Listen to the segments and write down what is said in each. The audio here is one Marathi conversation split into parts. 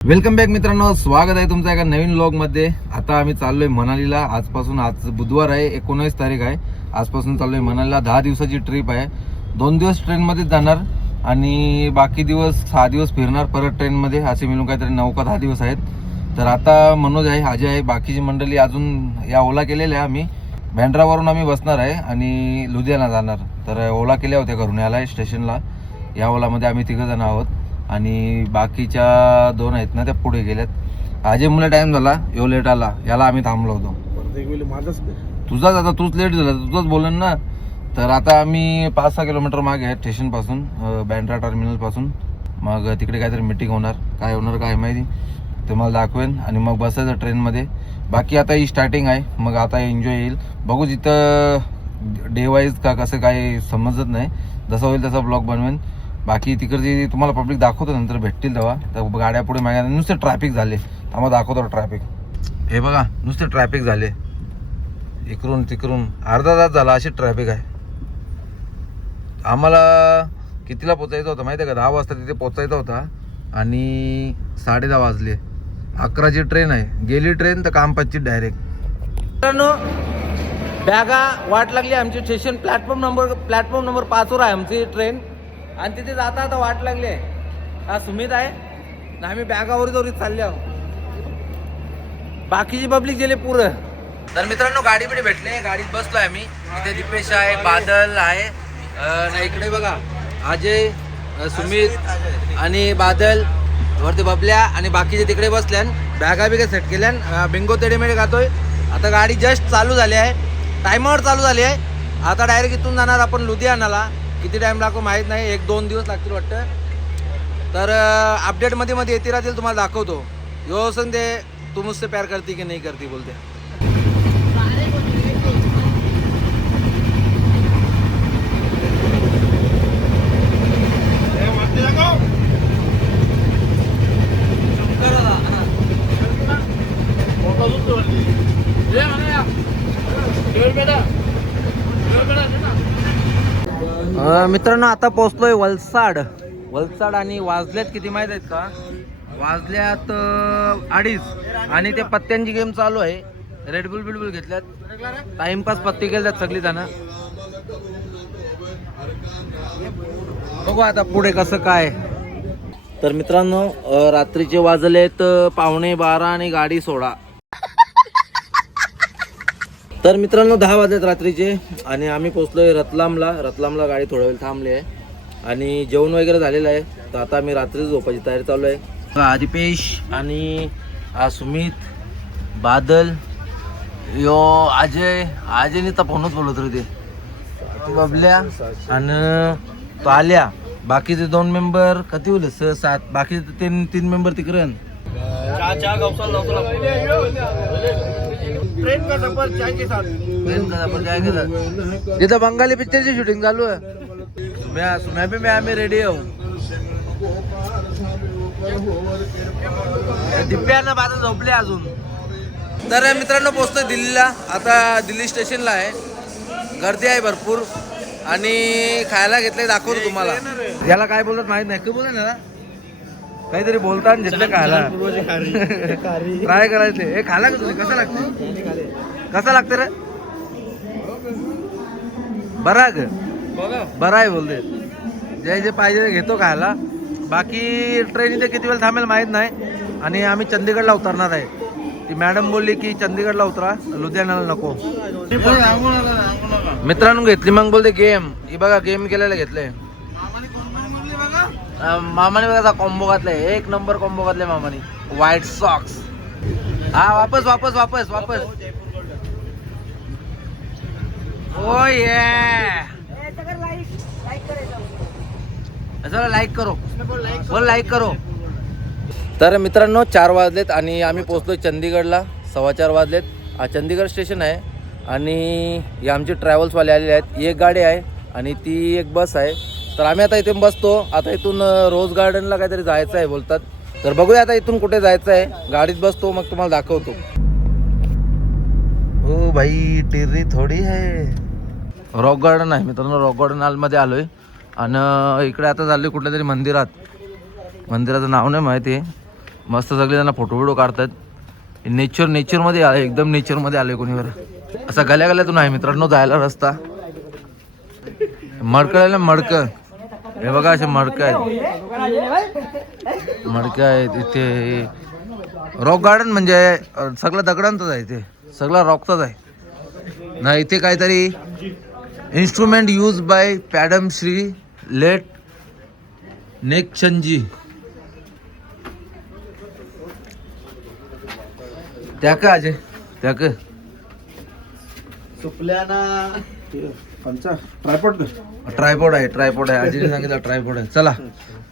वेलकम बॅक मित्रांनो, स्वागत आहे तुमचं एका नवीन व्लॉग मध्ये। आता आम्ही चाललोय मनालीला। आज बुधवार आहे, 19 तारीख आहे। आजपासून चाललोय मनालीला। 10 दिवसाची ट्रिप आहे। 2 दिवस ट्रेन मध्ये जाणार आणि बाकी दिवस 6 दिवस फिरणार परत ट्रेन मध्ये। असे मिळून काहीतरी 9 का 10 दिवस आहेत। तर आता मनोज आहे, अजय आहे, बाकीची मंडळी अजून या ओला केलेल्या आहे। आम्ही बँड्रावरून आम्ही बसणार आहे आणि लुधियाना जाणार। तर ओला केल्या होत्या घरून याला स्टेशनला। या ओलामध्ये आम्ही 3 जण आहोत आणि बाकीच्या 2 आहेत ना त्या पुढे गेल्यात। अजय मुला टाइम झाला, यो लेट आला, याला आम्ही थांबलो होतो। तुझाच आता तूच लेट झाला, तुझंच बोलन ना। तर आता आम्ही 5-6 किलोमीटर मागे आहे स्टेशन पासून, बँड्रा टर्मिनल पासून। मग तिकडे काहीतरी मीटिंग होणार, काय होणार काय माहिती, तुम्हाला दाखवेन आणि मग बसायचं ट्रेनमध्ये। बाकी आता ही स्टार्टिंग आहे, मग आता एन्जॉय येईल। बघू जिथं डे वाईज का कसं काय समजत नाही, जसं होईल तसा ब्लॉग बनवेन। बाकी तिकडची तुम्हाला पब्लिक दाखवतो, नंतर भेटतील तेव्हा। तर गाड्या पुढे मागे नुसते ट्रॅफिक झाले, आम्हाला दाखवतो ट्रॅफिक। हे बघा नुसते ट्रॅफिक झाले, इकडून तिकडून अर्धा तास झाला अशी ट्रॅफिक आहे। आम्हाला कितीला पोचायचं होतं माहिती आहे का? 10 वाजता तिथे पोचायचं होता आणि 10:30 वाजले। 11ची ट्रेन आहे, गेली ट्रेन तर काम 25 डायरेक्ट। मित्रांनो, बॅगा वाट लागली आमची। स्टेशन प्लॅटफॉर्म नंबर 5 वर आहे आमची ट्रेन आणि तिथे जाता आता वाट लागली आहे। हा सुमित आहे ना, आम्ही बॅगावरच चालले आहोत। बाकीची पब्लिक गेले पुरं। तर मित्रांनो, गाडी बिडी भेटले, गाडीत बसलोय आम्ही। इथे दीपेश आहे, बादल आहे, ना इकडे बघा अजय, सुमित आणि बादल, वरती बबल्या आणि बाकीचे तिकडे बसल्यान। बॅगा बिगा सेट केल्यान, बिंगो तेडेमेडे खातोय। आता गाडी जस्ट चालू झाली आहे, टायमावर चालू झाली आहे। आता डायरेक्ट इथून जाणार आपण लुधियानाला। किती टाइम लागतो माहीत नाही, 1-2 दिवस लागतील वाटतं। तर अपडेटमध्ये येते राहतील, तुम्हाला दाखवतो। यो संदे तू मुझसे प्यार करती की नहीं करती बोलते। मित्रांनो, आता पोहोचलोय वलसाड आणि वाजल्यात किती माहित आहेत का? वाजल्यात 2:30 आणि ते पत्त्यांची गेम चालू आहे। रेडबुल बिलबुल घेतल्यात, टाइमपास पत्ते केल्यात सगळी जण। बघू आता पुढे कसं काय। तर मित्रांनो, रात्रीचे वाजलेत 11:15 आणि गाडी सोडा। तर मित्रांनो, 10 वाजलेत रात्रीचे आणि आम्ही पोहोचलोय रतलामला गाडी थोडा वेळ थांबली आहे आणि जेवण वगैरे झालेलं आहे। तर आता आम्ही रात्री झोपायची तयारी चालू आहे। दीपेश आणि सुमित, बादल, यो अजयने तर फोनच बोलत होते, बबल्या आणि तो आल्या। बाकीचे 2 मेंबर कधी होले? 6-7, बाकीचे 3 मेंबर तिकडे। ट्रेन का सफर चाय के साथ, जिथं बंगाली पिक्चरची शूटिंग चालू आहे। मैं आम्ही रेडी आहो। दिप्यानं बाजू झोपले अजून। तर मित्रांनो, पोहोचतोय दिल्लीला। आता दिल्ली स्टेशनला आहे, गर्दी आहे भरपूर आणि खायला घेतले, दाखवतो तुम्हाला। याला काय बोलतात माहित नाही, काय बोलत ना, काहीतरी बोलतात घेतले खायला। ट्राय करायचे, हे खायला का तुम्ही? कसं लागते? कसं लागते रे? बरा ग, बरा आहे बोलते। जे पाहिजे ते घेतो खायला। बाकी ट्रेन इथे किती वेळ थांबेल माहीत नाही आणि आम्ही चंदीगडला उतरणार आहे। ती मॅडम बोलली की चंदीगडला उतरा, लुधियानाला नको। मित्रांनो, घेतली मग बोलते गेम। ही बघा गेम केलेला घेतले मामाने। बघा कॉम्बो घातले, 1 नंबर कॉम्बो घातले मामाने। White socks. हा वापस ओ ये लाईक करो। तर मित्रांनो, 4 वाजलेत आणि आम्ही पोहोचलोय चंदीगडला। 4:15 वाजलेत। हा चंदीगड स्टेशन आहे आणि ही आमची ट्रॅव्हल्सवाले आलेले आहेत। ही एक गाडी आहे आणि ती एक बस आहे। तर आम्ही आता इथून बसतो। आता इथून रोज गार्डनला काहीतरी जायचं आहे बोलतात। तर बघूया आता इथून कुठे जायचं आहे। गाडीत बसतो, मग तुम्हाला दाखवतो। ओ भाई, टिर्री थोडी है। रॉक गार्डन आहे मित्रांनो, रॉक गार्डन मध्ये आलोय आणि इकडे आता चाललोय कुठल्या तरी मंदिरात। मंदिराचं नाव नाही माहिती, मस्त सगळे जण फोटो बिटो काढतात. नेचरमध्ये आले, एकदम नेचरमध्ये आले कोणी बरं. असा गल्यातून आहे मित्रांनो जायला रस्ता. मडकं मडकं हे बघा, असे मडकं आहेत इथे. रॉक गार्डन म्हणजे सगळं दगडांचंच आहे इथे, सगळं रॉकचाच आहे ना. इथे काहीतरी instrument use by Padma Shri late Nekchandji. त्या का अजय त्या का ट्रायपॉड आहे अजयने सांगितलं ट्रायपॉड आहे. चला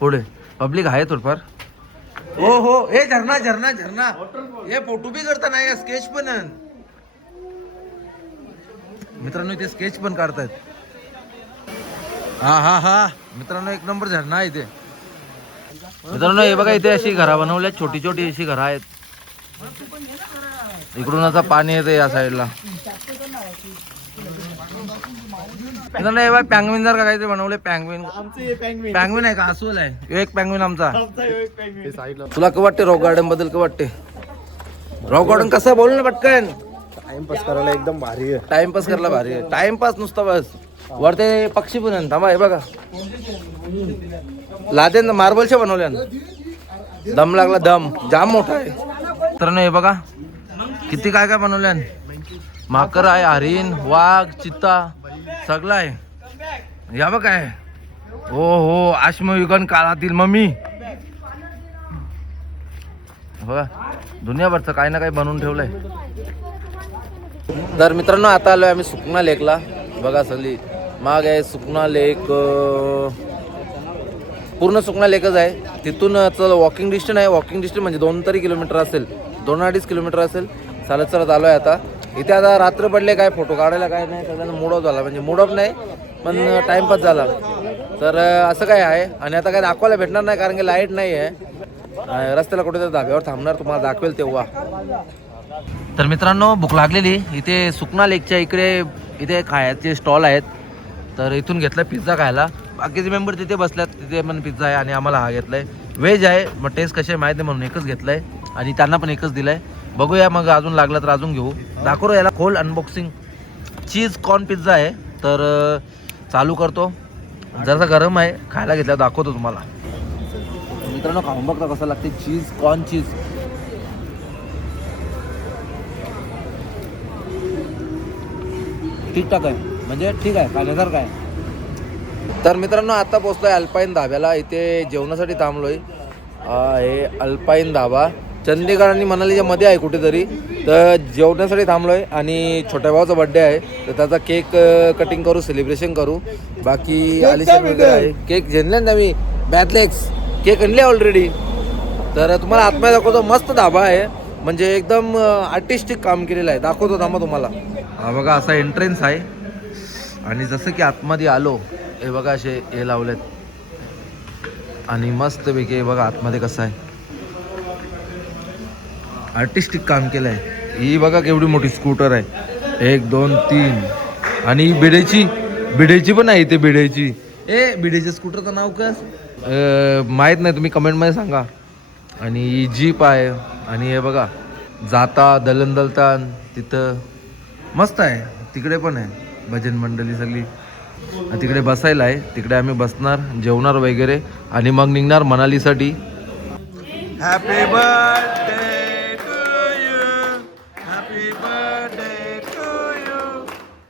पुढे पब्लिक आहे थोडंफार. हो ए झरणा हे फोटो बी करता नाही, स्केच पण मित्रांनो, इथे स्केच पण काढतायत. हा मित्रांनो, एक नंबर झरणा आहे इथे. मित्रांनो हे बघा, इथे अशी घरा बनवल्या, छोटी छोटी अशी घरं आहेत. इकडून आता पाणी येते या साईडला. मित्रांनो हे बघ, पँग्विन जर का काहीतरी बनवले. पँग्विन आहे का अस्वल आहे. एक पँग्विन आमचा. तुला काय वाटते रॉक गार्डन बद्दल? काय वाटते रॉक गार्डन कसं? बोल ना पटकन. टाइमपास करायला एकदम भारी आहे. टाइमपास करायला भारी आहे. टाइमपास नुसता बस. वरते पक्षी पण आहे. थांबा हे बघा, लादे मार्बलच्या बनवल्या. दम लागला, दम जाम मोठा आहे. तर हे बघा किती काय काय बनवल्या. माकर आहे, हरिण, वाघ, चित्ता सगळं आहे. या बघ काय, हो अश्मयुगन काळातील मम्मी बघा, दुनियाभरचं काही ना काही बनवून ठेवलंय. तर मित्रांनो आता आलोय आम्ही सुकना लेकला. बघा सगळी माग आहे सुकना लेक. पूर्ण सुकना लेकच आहे. तिथून वॉकिंग डिस्टन्स आहे. वॉकिंग डिस्टन्स म्हणजे 2 तरी किलोमीटर असेल, 2-2.5 किलोमीटर असेल. चालत आलोय आता. इथे आता रात्र पडले, काय फोटो काढायला काय नाही, सगळ्यांना मूड ऑफ झाला. म्हणजे मूड ऑफ नाही पण टाइमपास झाला. तर असं काय आहे. आणि आता काय दाखवायला भेटणार नाही कारण की लाईट नाही आहे. रस्त्याला कुठेतरी धाब्यावर थांबणार, तुम्हाला दाखवेल तेव्हा. तर मित्रांनो भूक लागलेली. इथे सुकना लेकच्या इथे खायचे स्टॉल आहेत. तर इथून घेतलं पिझ्झा खायला. बाकीचे मेंबर तिथे बसल्यात, तिथे पण पिझ्झा आहे आणि आम्हाला हा घेतलाय. व्हेज आहे, मग टेस्ट कशी आहे माहिती म्हणून एकच घेतलाय आणि त्यांना पण एकच दिलाय. बघूया मग अजून लागलं तर अजून घेऊ. दाखवतो याला खोल अनबॉक्सिंग. चीज कॉर्न पिझ्झा आहे. तर चालू करतो. जरासा गरम आहे, खायला घेतला दाखवतो तुम्हाला. मित्रांनो खाऊन बघता कसं लागते. चीज कॉर्न चीज ठीकठाक आहे, म्हणजे ठीक आहे, खाण्यासारखं आहे. तर मित्रांनो आता पोहोचलोय अल्पाईन धाब्याला. इथे जेवणासाठी थांबलोय. हे अल्पाईन धाबा चंदीगड आणि मनालीच्या मध्ये आहे कुठेतरी. तर जेवणासाठी थांबलोय आणि छोट्या भावाचा बर्थडे आहे, तर त्याचा केक कटिंग करू, सेलिब्रेशन करू. बाकी आलिशान वगैरे आहे. केक झेलले ना मी, बॅथलेक्स केक आणले ऑलरेडी. तर तुम्हाला आतमध्ये दाखवतो. मस्त धाबा आहे, म्हणजे एकदम आर्टिस्टिक काम केलेलं आहे. दाखवतो थांबा तुम्हाला. हा बघा असा एंट्रन्स आहे. आणि जसं की आतमध्ये आलो, हे बघा असे हे लावलेत आणि मस्तपैकी हे बघा आतमध्ये कसं आहे. आर्टिस्टिक काम केलं आहे. ही बघा केवढी मोठी स्कूटर आहे. 1 2 3 आणि ही बिडेची पण आहे इथे. बिडेच्या स्कूटरचं नाव काय माहीत नाही, तुम्ही कमेंटमध्ये सांगा. आणि ही जीप आहे. आणि हे बघा जाता दलतान तिथं मस्त आहे. तिकडे पण आहे भजन मंडळी सगळी. तिकडे बसायला आहे. तिकडे आम्ही बसणार, जेवणार वगैरे आणि मग निघणार मनालीसाठी. Happy birthday to you, happy birthday to you,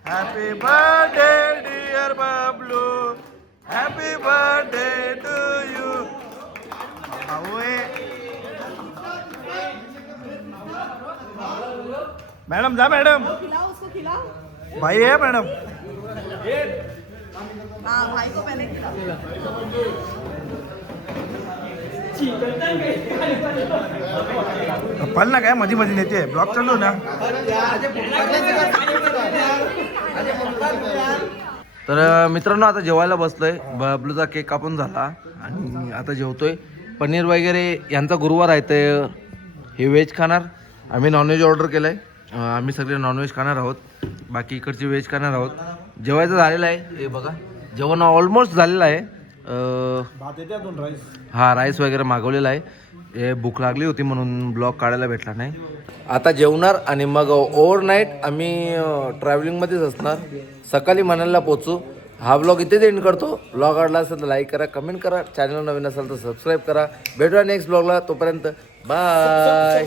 happy birthday dear Bablu, happy birthday to you. Madam जा मैडम, उसको खिलाओ। भाई है मैडम। हाँ भाई को पहले खिलाओ। पल ना काय मधी मधी नेते ब्लॉग चालू ना. तर मित्रांनो आता जेवायला बसलोय. बबलूचा केक कापून झाला आणि आता जेवतोय. पनीर वगैरे यांचा गुरुवार आहे, ते हे व्हेज खाणार. आम्ही नॉनव्हेज ऑर्डर केलं आहे. आम्ही सगळे नॉनव्हेज खाणार आहोत, बाकी इकडची व्हेज खाणार आहोत. जेवायचं झालेलं आहे. हे बघा जेवण ऑलमोस्ट झालेलं आहे. भात येते अजून राईस. हा राईस वगैरे मागवलेला आहे. हे भूक लागली होती म्हणून ब्लॉग काढायला भेटला नाही. आता जेवणार आणि मग ओव्हरनाईट आम्ही ट्रॅव्हलिंगमध्येच असणार. सकाळी मनालीला पोचू. हा ब्लॉग इथेच एंड करतो. ब्लॉग आवडला असेल तर लाईक करा, कमेंट करा, चॅनल नवीन असेल तर सबस्क्राईब करा. भेटूया नेक्स्ट ब्लॉगला. तोपर्यंत बाय.